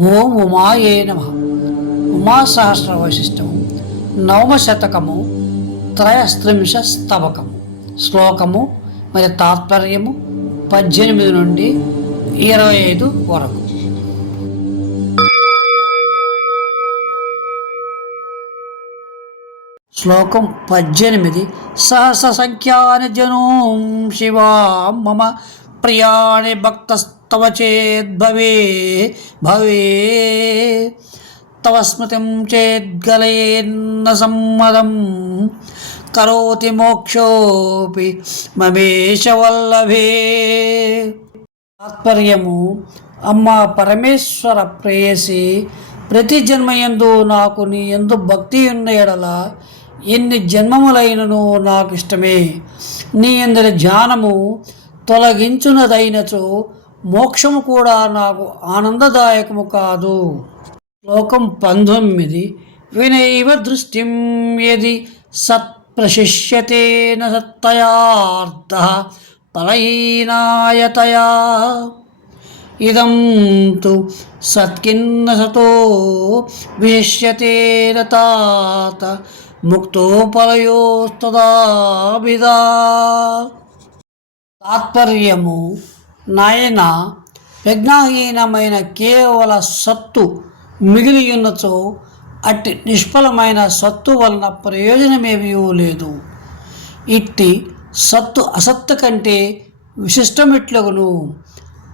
ఓం ఉమాయే నమ. ఉమాసహస్ర వైశిష్టము నవమశతకము త్రయస్త్రింశ స్తవకము శ్లోకము మరి తాత్పర్యము పద్దెనిమిది నుండి ఇరవై ఐదు వరకు. శ్లోకం పద్దెనిమిది. సహస సంఖ్యాని జనూం శివా మమ ప్రియాణి భక్త తవ చేద్భవే భవే. తవ స్మృతిం చేద్గలయేన్న సమ్మదం. కరోతి మోక్షోపి మమేశవల్లభే తాత్పర్యము అమ్మ పరమేశ్వర ప్రేయసి ప్రతి జన్మయందు నాకు నీ ఎందు భక్తి ఉన్న ఎడల ఎన్ని జన్మములైనను నాకు ఇష్టమే నీ ఎందరి ధ్యానము తొలగించునదైనచో మోక్షము కూడా నాకు ఆనందదాయకము కాదు. శ్లోకం పంతొమ్మిది. వినైవ దృష్టిం యది సత్ప్రశిష్యతే సత్తయార్థ ఫలహీనాయతయా ఇదం తు సత్కిన్న సతో విశిష్యతే తాత ముక్తోపలయోస్తదాభిదా తాత్పర్యము నాయన ప్రజ్ఞాహీనమైన కేవల సత్తు మిగిలియున్నచో అట్టి నిష్ఫలమైన సత్తు వలన ప్రయోజనమేమీ లేదు. ఇట్టి సత్తు అసత్తు కంటే విశిష్టమిట్లగును.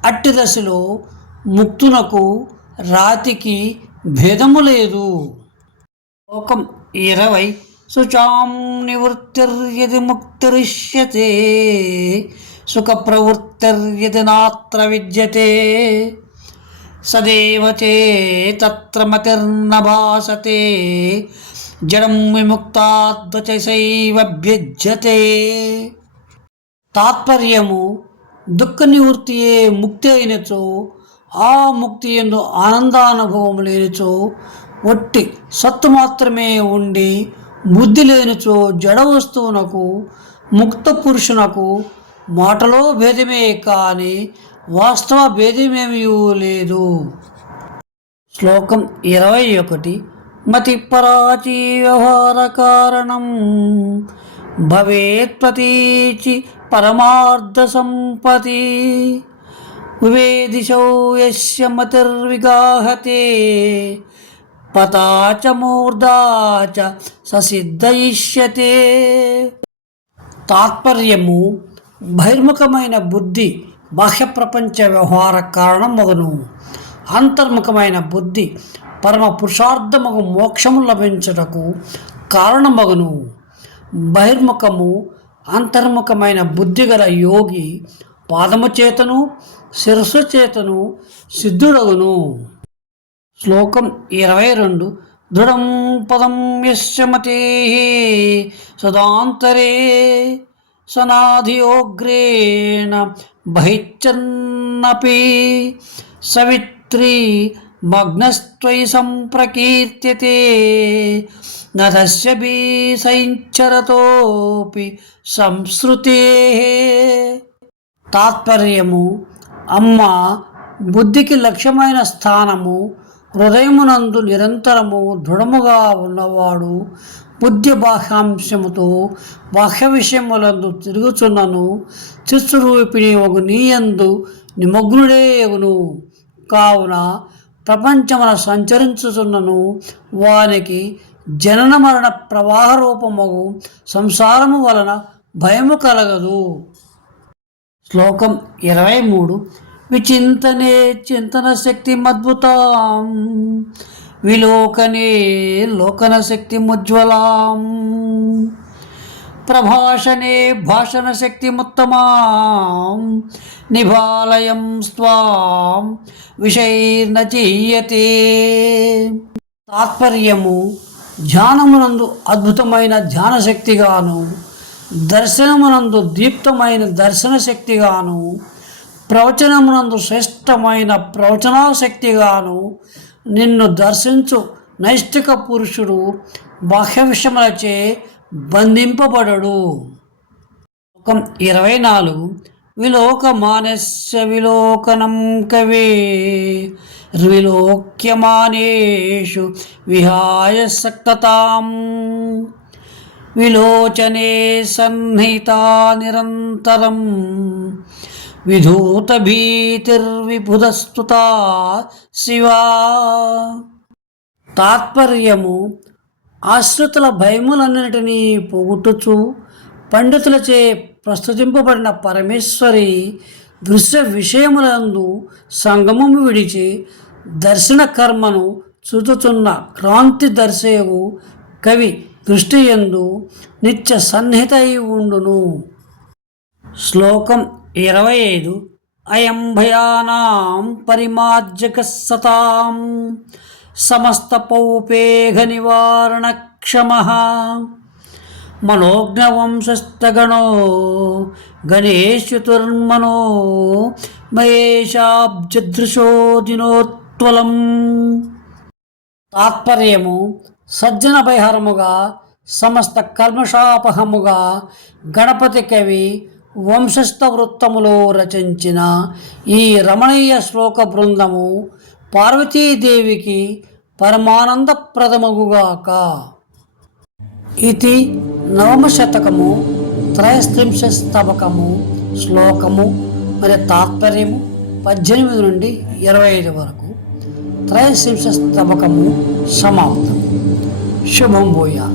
అట్టి దశలో ముక్తునకు రాతికి భేదము లేదు. లోకం ఇరవై. శుచాం నివృత్తిర్యది ముక్తిరిష్యతే. సుఖ నాత్ర విద్యతే సదేవ చేతత్ర మతిర్న భాసతే జడం విముక్తాద్వచైవ తాత్పర్యము దుఃఖ నివృత్తియే ముక్తి అయినచో ఆ ముక్తి ఎందు ఆనందానుభవం లేనిచో ఒట్టి సత్తు మాత్రమే ఉండి బుద్ధి లేనిచో జడ వస్తువునకు ముక్త పురుషునకు మాటలో భేదమే కానీ వాస్తవ భేదమేమీ లేదు. శ్లోకం ఇరవై ఒకటి. మతి పరాచి వ్యవహార కారణం భవేత్ ప్రతీచి పరమార్థ సంపతి వివేదిశౌ యస్య మతిర్విగాహతే. పతా చ మూర్ధా చ ససిద్ధయిష్యతే. తాత్పర్యము బహిర్ముఖమైన బుద్ధి బాహ్య ప్రపంచ వ్యవహార కారణం మగును అంతర్ముఖమైన బుద్ధి పరమ పురుషార్థముకు మోక్షము లభించుటకు కారణమగును బహిర్ముఖము అంతర్ముఖమైన బుద్ధి గల యోగి పాదము చేతను శిరస్సు చేతను సిద్ధుడగును. శ్లోకం ఇరవై రెండు. దృఢం పదం యశ్చమతే సదాంతరే సనాధియోగ్రేణ బహిచ్చన్నపి సవిత్రీ మగ్నస్త్వయి సంప్రకీర్త్యతే నదస్య బీ సంస్కృతే తాత్పర్యము అమ్మ బుద్ధికి లక్ష్యమైన స్థానము హృదయమునందు నిరంతరము దృఢముగా ఉన్నవాడు బుద్ధి బాహ్యాంశముతో బాహ్య విషయములందు తిరుగుచున్నను చిత్సురూపిణి ఒక నీయందు నిమగ్నుడే ఎగును కావున ప్రపంచమున సంచరించుచున్నను. వానికి జనన మరణ ప్రవాహ రూపమగు సంసారము వలన భయము కలగదు. శ్లోకం ఇరవై మూడు. విచింతనే చింతన శక్తి మద్భుతాం. విలోకనే లోకన శక్తి ముజ్వలాం. ప్రభాషణే భాషణ శక్తి ముత్తమాం. నిభాలయం స్వాం. విషైర్న తాత్పర్యము ధ్యానమునందు అద్భుతమైన ధ్యాన శక్తిగాను దర్శనమునందు దీప్తమైన దర్శన శక్తిగాను ప్రవచనమునందు శ్రేష్టమైన ప్రవచనాశక్తిగాను నిన్ను దర్శించు నైష్టిక పురుషుడు బాహ్య విషములచే బంధింపబడడు. ఒక ఇరవై నాలుగు. విలోకమానస్య విలోకనం కవే విలోక్యమానేషు విహాయ సక్తతాం. విలోచనే సన్నిహిత నిరంతరం. విధూతభీతిర్విభుధస్తుతా శివా. తాత్పర్యము ఆశ్రితుల భయములన్నిటినీ పోగొట్టుచు పండితులచే ప్రస్తుతింపబడిన పరమేశ్వరి దృశ్య విషయములందు సంగమము విడిచి దర్శన కర్మను చూచుచున్న క్రాంతి దర్శయు కవి దృష్టి ఎందు నిత్య సన్నిహిత ఉండును. శ్లోకం ఇరవై ఐదు అయం భయానాం పరిమార్జక సతాం సమస్త పౌపేఘ నివారణ క్షమ మనోజ్ఞవంశస్థగణో గణేశతుర్మనో మహేశాబ్జదృశో దినోత్వలం తాత్పర్యము సజ్జన పరిహారముగా సమస్త కల్మషాపహముగా గణపతి కవి వంశస్థ వృత్తములో రచించిన ఈ రమణీయ శ్లోక బృందము పార్వతీదేవికి పరమానందప్రదమగుగాక. ఇది నవమశతకము త్రయస్త్రింశస్తబకము శ్లోకము మరి తాత్పర్యము పద్దెనిమిది నుండి ఇరవై ఐదు వరకు. త్రయస్త్రింశస్తబకము సమాప్తం. శుభం భూయా